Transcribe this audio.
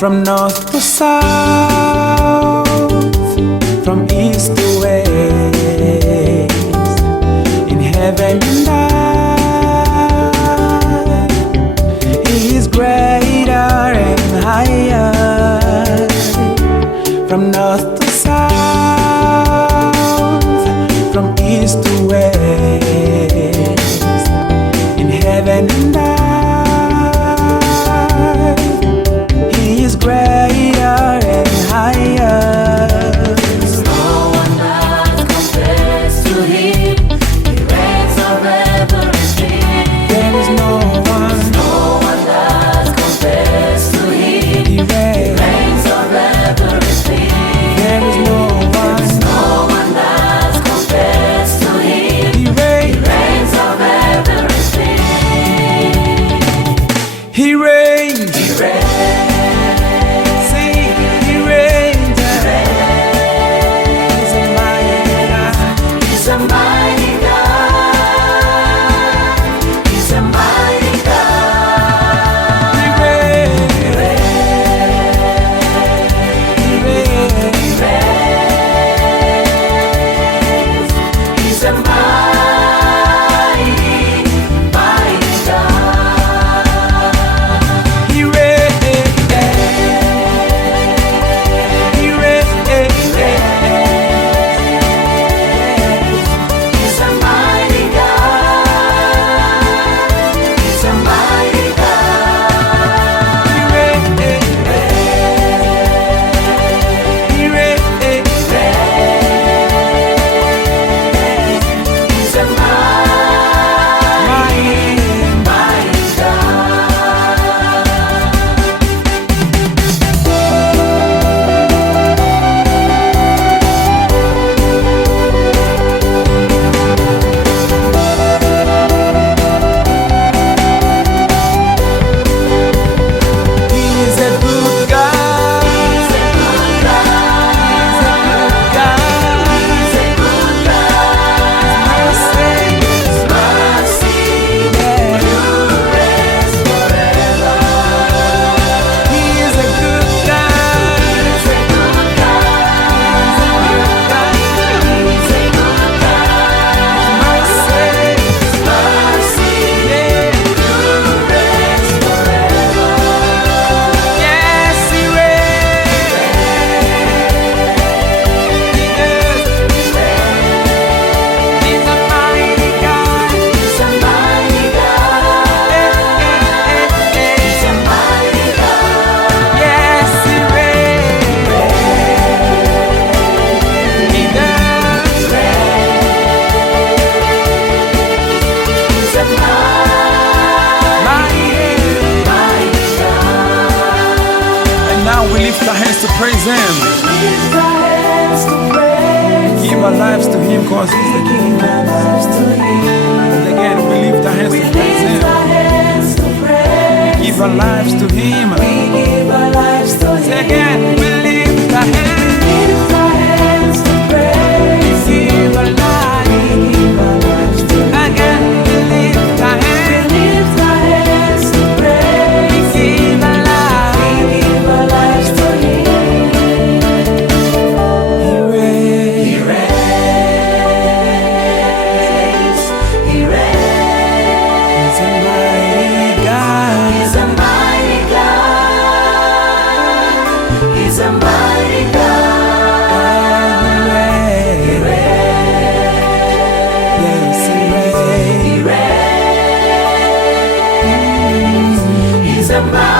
From north to south, from east to west, in heaven and earth, He is greater and higher. From north to south, from east to west, in heaven and earth, greater and higher. There's no one that compares to Him. He reigns over everything. There is no one that compares to Him. He reigns over everything. There is no one that compares to Him. He reigns over everything. He reigns. He reigns. lift our hands to praise Him. Give our lives to Him because He's the King. And again, we lift our hands to praise Him. We give our lives to Him. Say again, we lift our hands. We give our lives. Again, we lift our hands. Somebody